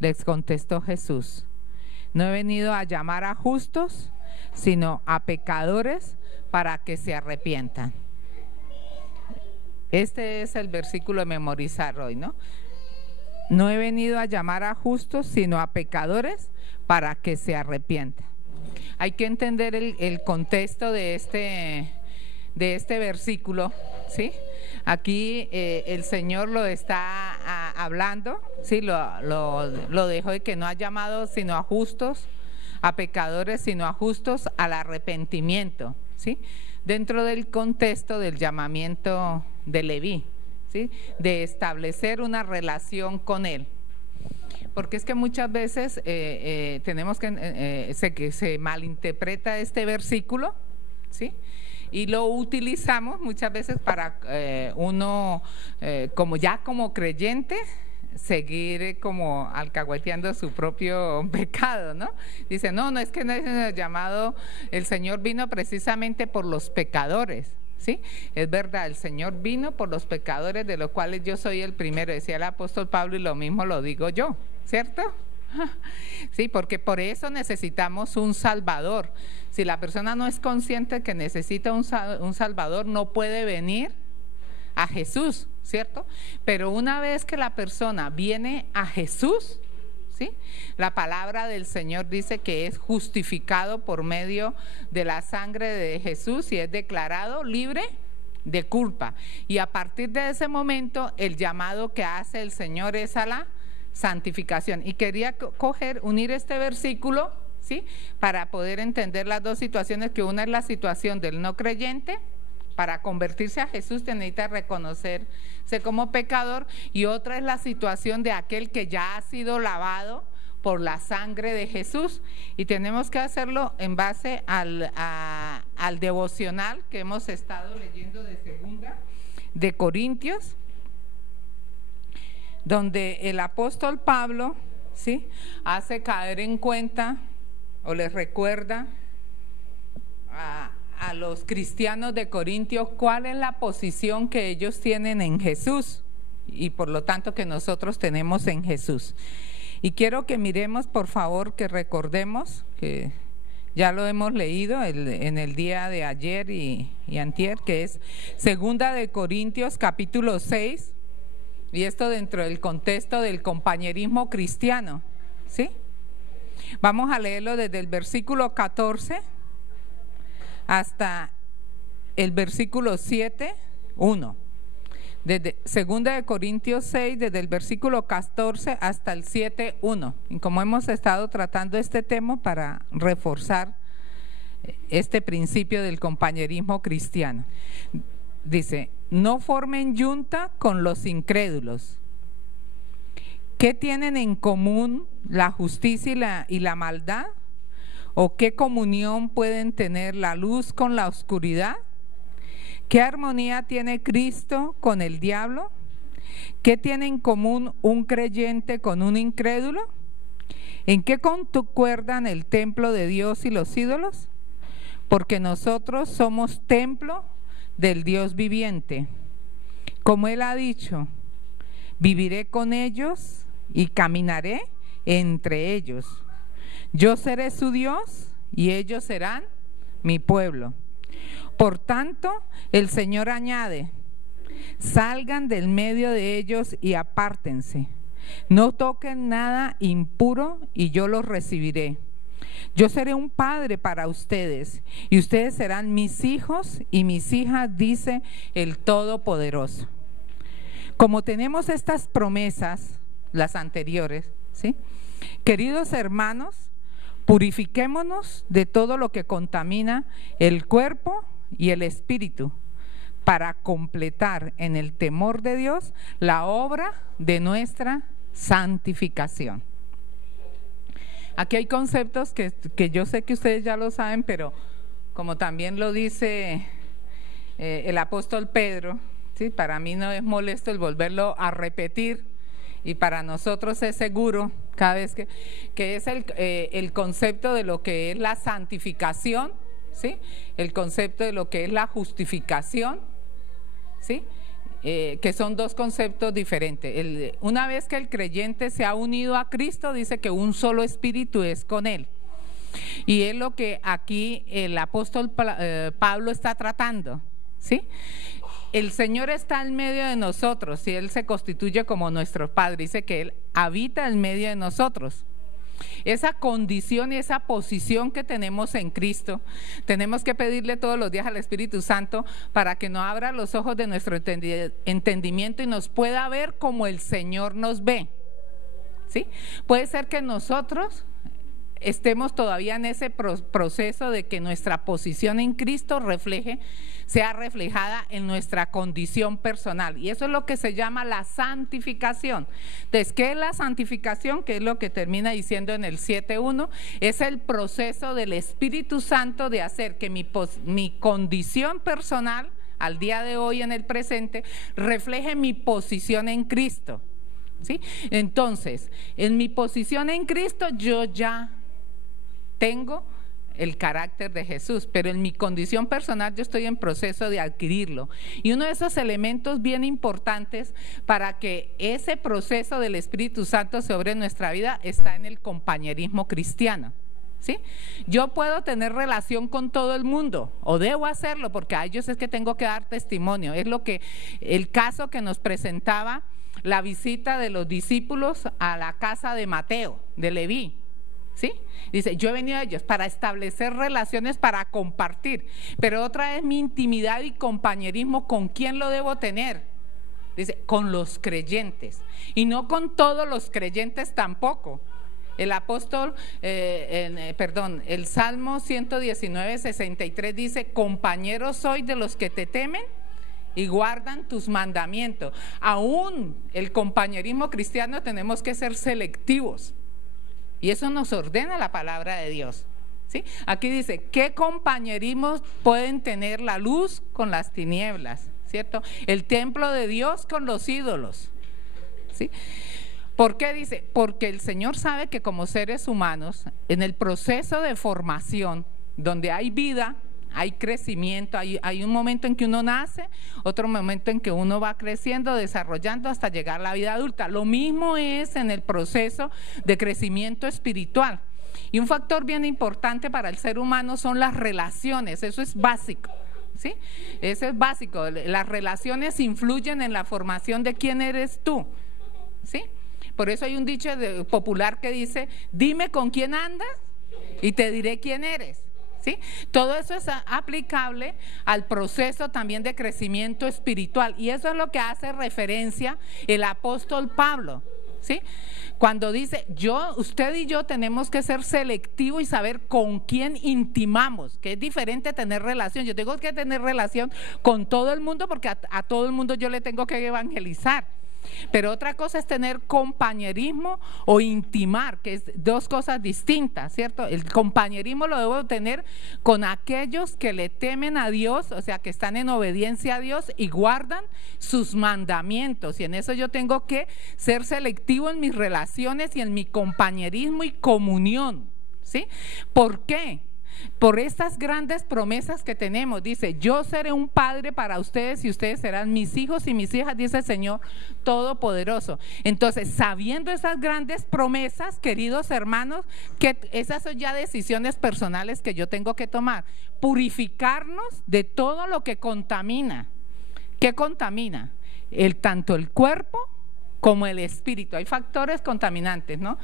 les contestó Jesús, no he venido a llamar a justos, sino a pecadores para que se arrepientan. Este es el versículo de memorizar hoy, ¿no? No he venido a llamar a justos, sino a pecadores para que se arrepientan. Hay que entender el contexto de este versículo, ¿sí? Aquí el Señor lo está hablando, ¿sí? Lo dejó de que no ha llamado sino a justos, a pecadores, sino a justos al arrepentimiento, ¿sí? Dentro del contexto del llamamiento de Leví, ¿sí? De establecer una relación con él. Porque es que muchas veces tenemos que se malinterpreta este versículo, ¿sí? Y lo utilizamos muchas veces para uno, como creyente, seguir como alcahueteando su propio pecado, ¿no? Dice, no es que no es llamado, el Señor vino precisamente por los pecadores, ¿sí? Es verdad, el Señor vino por los pecadores, de los cuales yo soy el primero, decía el apóstol Pablo, y lo mismo lo digo yo, ¿cierto? Sí, porque por eso necesitamos un Salvador. Si la persona no es consciente que necesita un Salvador, no puede venir a Jesús, ¿cierto? Pero una vez que la persona viene a Jesús, ¿sí? La palabra del Señor dice que es justificado por medio de la sangre de Jesús y es declarado libre de culpa. Y a partir de ese momento, el llamado que hace el Señor es a la santificación. Y quería unir este versículo, ¿sí? Para poder entender las dos situaciones, que una es la situación del no creyente. Para convertirse a Jesús necesita reconocerse como pecador, y otra es la situación de aquel que ya ha sido lavado por la sangre de Jesús, y tenemos que hacerlo en base al devocional que hemos estado leyendo de 2 de Corintios, donde el apóstol Pablo, ¿sí? Hace caer en cuenta o les recuerda a los cristianos de Corintios cuál es la posición que ellos tienen en Jesús y por lo tanto que nosotros tenemos en Jesús. Y quiero que miremos, por favor, que recordemos que ya lo hemos leído en el día de ayer y antier, que es 2 de Corintios capítulo 6, y esto dentro del contexto del compañerismo cristiano, ¿sí? Vamos a leerlo desde el versículo 14 hasta el versículo 7, 1. Desde 2 de Corintios 6, desde el versículo 14 hasta el 7, 1. Y como hemos estado tratando este tema para reforzar este principio del compañerismo cristiano. Dice, no formen yunta con los incrédulos. ¿Qué tienen en común la justicia y la maldad? ¿O qué comunión pueden tener la luz con la oscuridad? ¿Qué armonía tiene Cristo con el diablo? ¿Qué tiene en común un creyente con un incrédulo? ¿En qué concuerdan el templo de Dios y los ídolos? Porque nosotros somos templo del Dios viviente. Como Él ha dicho, viviré con ellos y caminaré entre ellos. Yo seré su Dios y ellos serán mi pueblo. Por tanto, el Señor añade, salgan del medio de ellos y apártense. No toquen nada impuro y yo los recibiré. Yo seré un padre para ustedes y ustedes serán mis hijos y mis hijas, dice el Todopoderoso. Como tenemos estas promesas, las anteriores, ¿sí? Queridos hermanos, purifiquémonos de todo lo que contamina el cuerpo y el espíritu, para completar en el temor de Dios la obra de nuestra santificación. Aquí hay conceptos que yo sé que ustedes ya lo saben, pero como también lo dice el apóstol Pedro, ¿sí? Para mí no es molesto el volverlo a repetir, y para nosotros es seguro cada vez que es el concepto de lo que es la santificación, ¿sí? El concepto de lo que es la justificación, ¿sí? que son dos conceptos diferentes. Una vez que el creyente se ha unido a Cristo, dice que un solo espíritu es con él. Y es lo que aquí el apóstol Pablo está tratando, ¿sí? El Señor está en medio de nosotros y Él se constituye como nuestro Padre. Dice que Él habita en medio de nosotros. Esa condición y esa posición que tenemos en Cristo, tenemos que pedirle todos los días al Espíritu Santo para que nos abra los ojos de nuestro entendimiento y nos pueda ver como el Señor nos ve, ¿sí? Puede ser que nosotros estemos todavía en ese proceso de que nuestra posición en Cristo sea reflejada en nuestra condición personal, y eso es lo que se llama la santificación. Entonces, ¿qué es la santificación? Que es lo que termina diciendo en el 7:1, es el proceso del Espíritu Santo de hacer que mi condición personal al día de hoy, en el presente, refleje mi posición en Cristo, ¿sí? Entonces, en mi posición en Cristo yo ya tengo el carácter de Jesús, pero en mi condición personal yo estoy en proceso de adquirirlo. Y uno de esos elementos bien importantes para que ese proceso del Espíritu Santo se obre en nuestra vida está en el compañerismo cristiano, ¿sí? Yo puedo tener relación con todo el mundo, o debo hacerlo, porque a ellos es que tengo que dar testimonio. Es lo que el caso que nos presentaba la visita de los discípulos a la casa de Mateo, de Leví, ¿sí? Dice, yo he venido a ellos para establecer relaciones, para compartir, pero otra es mi intimidad y compañerismo. ¿Con quién lo debo tener? Dice, con los creyentes, y no con todos los creyentes tampoco. El apóstol, el Salmo 119:63 dice, compañeros soy de los que te temen y guardan tus mandamientos. Aún el compañerismo cristiano tenemos que ser selectivos. Y eso nos ordena la palabra de Dios, ¿sí? Aquí dice, ¿qué compañerismos pueden tener la luz con las tinieblas? ¿Cierto? El templo de Dios con los ídolos, ¿sí? ¿Por qué dice? Porque el Señor sabe que como seres humanos, en el proceso de formación, donde hay vida, hay crecimiento, hay un momento en que uno nace, otro momento en que uno va creciendo, desarrollando hasta llegar a la vida adulta. Lo mismo es en el proceso de crecimiento espiritual. Y un factor bien importante para el ser humano son las relaciones, eso es básico, ¿sí? Eso es básico. Las relaciones influyen en la formación de quién eres tú, ¿sí? Por eso hay un dicho popular que dice, dime con quién andas y te diré quién eres. ¿Sí? Todo eso es aplicable al proceso también de crecimiento espiritual, y eso es lo que hace referencia el apóstol Pablo, ¿sí? Cuando dice, usted y yo tenemos que ser selectivos y saber con quién intimamos, que es diferente tener relación. Yo tengo que tener relación con todo el mundo porque a todo el mundo yo le tengo que evangelizar. Pero otra cosa es tener compañerismo o intimar, que es dos cosas distintas, ¿cierto? El compañerismo lo debo tener con aquellos que le temen a Dios, o sea, que están en obediencia a Dios y guardan sus mandamientos. Y en eso yo tengo que ser selectivo en mis relaciones y en mi compañerismo y comunión, ¿sí? ¿Por qué? Por estas grandes promesas que tenemos. Dice, yo seré un padre para ustedes y ustedes serán mis hijos y mis hijas, dice el Señor Todopoderoso. Entonces, sabiendo esas grandes promesas, queridos hermanos, que esas son ya decisiones personales que yo tengo que tomar. Purificarnos de todo lo que contamina. ¿Qué contamina? Tanto el cuerpo como el espíritu. Hay factores contaminantes, ¿no?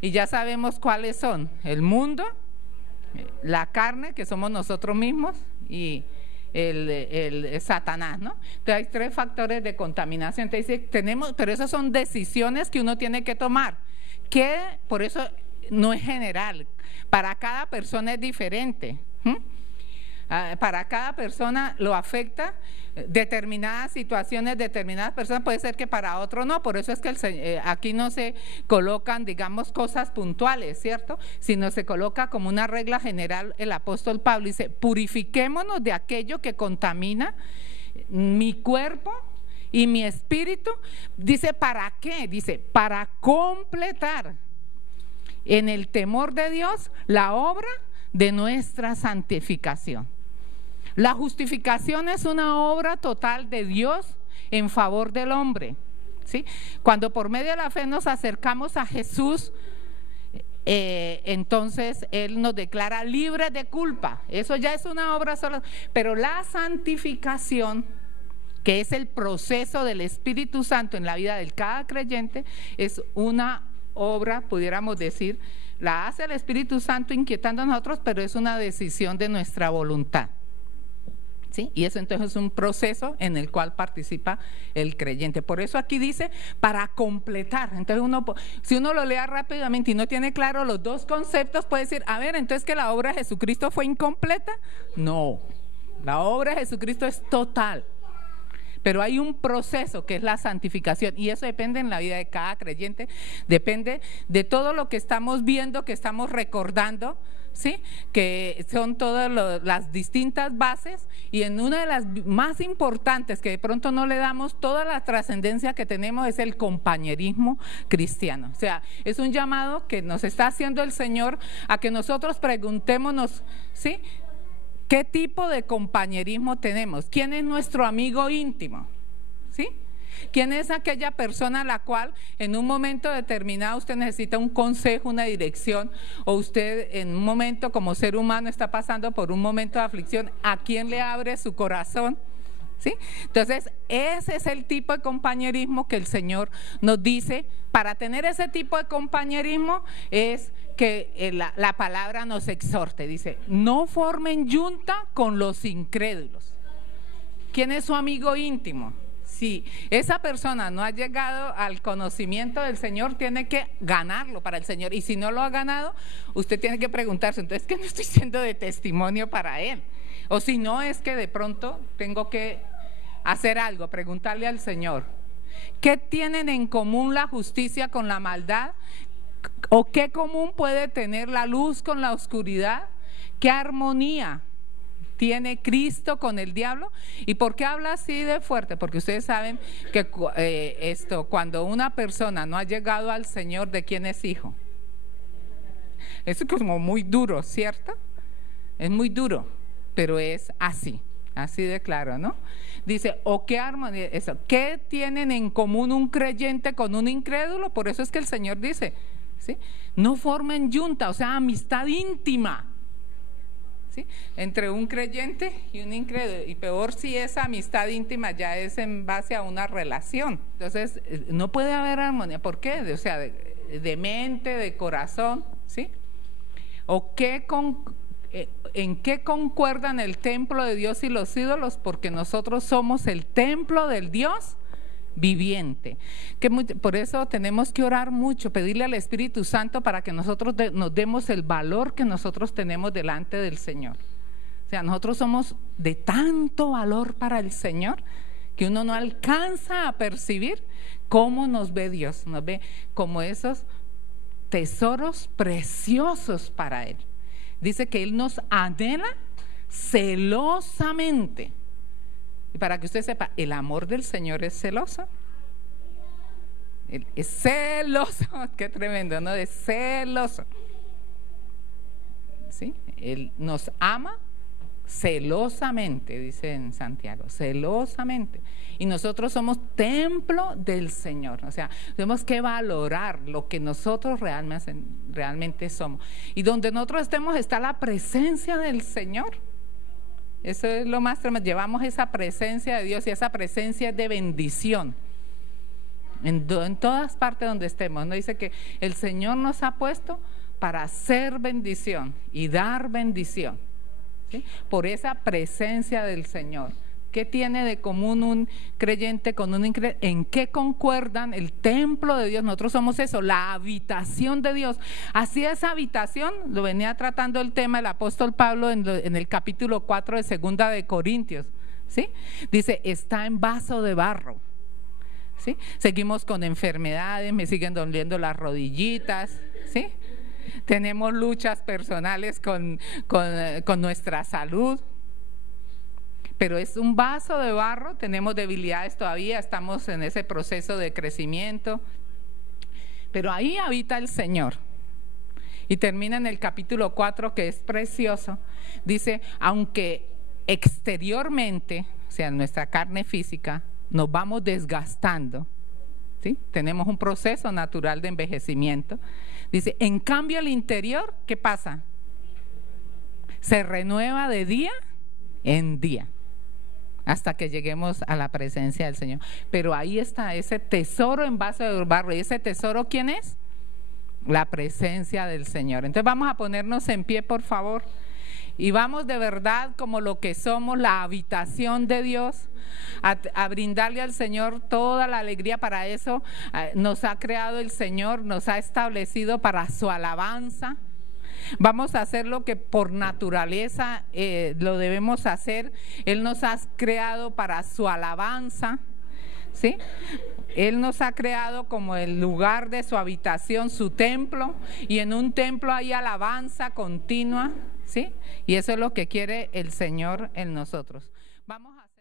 Y ya sabemos cuáles son: el mundo, la carne, que somos nosotros mismos, y el Satanás, ¿no? Entonces hay tres factores de contaminación. Entonces pero esas son decisiones que uno tiene que tomar, que por eso no es general, para cada persona es diferente. Para cada persona lo afecta determinadas situaciones, determinadas personas, puede ser que para otro no. Por eso es que aquí no se colocan, digamos, cosas puntuales, ¿cierto? Sino se coloca como una regla general. El apóstol Pablo dice, purifiquémonos de aquello que contamina mi cuerpo y mi espíritu. Dice, ¿para qué? Dice, para completar en el temor de Dios la obra de nuestra santificación. La justificación es una obra total de Dios en favor del hombre, ¿sí? Cuando por medio de la fe nos acercamos a Jesús, entonces Él nos declara libres de culpa. Eso ya es una obra sola, pero la santificación, que es el proceso del Espíritu Santo en la vida de cada creyente, es una obra, pudiéramos decir, la hace el Espíritu Santo inquietando a nosotros, pero es una decisión de nuestra voluntad, ¿sí? Y eso entonces es un proceso en el cual participa el creyente. Por eso aquí dice, para completar. Entonces si uno lo lea rápidamente y no tiene claro los dos conceptos, puede decir, a ver, entonces que la obra de Jesucristo fue incompleta. No, la obra de Jesucristo es total. Pero hay un proceso que es la santificación, y eso depende en la vida de cada creyente, depende de todo lo que estamos viendo, que estamos recordando, ¿sí? Que son todas las distintas bases, y en una de las más importantes que de pronto no le damos toda la trascendencia que tenemos es el compañerismo cristiano. O sea, es un llamado que nos está haciendo el Señor a que nosotros preguntémonos, ¿sí?, ¿qué tipo de compañerismo tenemos? ¿Quién es nuestro amigo íntimo? ¿Sí? ¿Quién es aquella persona a la cual en un momento determinado usted necesita un consejo, una dirección, o usted en un momento como ser humano está pasando por un momento de aflicción? ¿A quién le abre su corazón? ¿Sí? Entonces, ese es el tipo de compañerismo que el Señor nos dice. Para tener ese tipo de compañerismo es que la palabra nos exhorte, dice, no formen yunta con los incrédulos. ¿Quién es su amigo íntimo? Si esa persona no ha llegado al conocimiento del Señor, tiene que ganarlo para el Señor, y si no lo ha ganado, usted tiene que preguntarse, entonces, ¿qué no estoy siendo de testimonio para él? O si no, es que de pronto tengo que hacer algo, preguntarle al Señor, ¿qué tienen en común la justicia con la maldad? ¿O qué común puede tener la luz con la oscuridad? ¿Qué armonía tiene Cristo con el diablo? ¿Y por qué habla así de fuerte? Porque ustedes saben que cuando una persona no ha llegado al Señor, ¿de quién es hijo? Eso es como muy duro, ¿cierto? Es muy duro, pero es así de claro, ¿no? Dice, ¿o qué armonía? Eso, ¿qué tienen en común un creyente con un incrédulo? Por eso es que el Señor dice, ¿sí?, no formen yunta, o sea, amistad íntima, ¿sí?, entre un creyente y un incrédulo. Y peor si esa amistad íntima ya es en base a una relación. Entonces, no puede haber armonía. ¿Por qué? O sea, de mente, de corazón, ¿sí? ¿O en qué concuerdan el templo de Dios y los ídolos? Porque nosotros somos el templo del Dios viviente. Por eso tenemos que orar mucho, pedirle al Espíritu Santo para que nosotros nos demos el valor que nosotros tenemos delante del Señor. O sea, nosotros somos de tanto valor para el Señor que uno no alcanza a percibir cómo nos ve Dios. Nos ve como esos tesoros preciosos para Él. Dice que Él nos anhela celosamente. Y para que usted sepa, el amor del Señor es celoso. Él es celoso, qué tremendo, ¿no? Es celoso. ¿Sí? Él nos ama celosamente, dice en Santiago, celosamente. Y nosotros somos templo del Señor. O sea, tenemos que valorar lo que nosotros realmente somos. Y donde nosotros estemos está la presencia del Señor. Eso es lo más tremendo. Llevamos esa presencia de Dios, y esa presencia es de bendición. En todas partes donde estemos, ¿no? Dice que el Señor nos ha puesto para hacer bendición y dar bendición, ¿sí? Por esa presencia del Señor. ¿Qué tiene de común un creyente con un incrédulo? ¿En qué concuerdan el templo de Dios? Nosotros somos eso, la habitación de Dios. Así esa habitación, lo venía tratando el tema el apóstol Pablo en el capítulo 4 de 2 de Corintios, ¿sí? Dice, está en vaso de barro, ¿sí? Seguimos con enfermedades, me siguen doliendo las rodillitas, ¿sí? Tenemos luchas personales con nuestra salud. Pero es un vaso de barro, tenemos debilidades todavía, estamos en ese proceso de crecimiento, pero ahí habita el Señor. Y termina en el capítulo 4, que es precioso, dice, aunque exteriormente, o sea, nuestra carne física, nos vamos desgastando, ¿sí? Tenemos un proceso natural de envejecimiento. Dice, en cambio el interior, ¿qué pasa? Se renueva de día en día, hasta que lleguemos a la presencia del Señor. Pero ahí está ese tesoro en vaso de barro. ¿Y ese tesoro quién es? La presencia del Señor. Entonces vamos a ponernos en pie, por favor, y vamos de verdad como lo que somos, la habitación de Dios, a brindarle al Señor toda la alegría. Para eso nos ha creado el Señor, nos ha establecido para su alabanza. Vamos a hacer lo que por naturaleza lo debemos hacer. Él nos ha creado para su alabanza, ¿sí? Él nos ha creado como el lugar de su habitación, su templo, y en un templo hay alabanza continua, ¿sí? Y eso es lo que quiere el Señor en nosotros. Vamos a hacer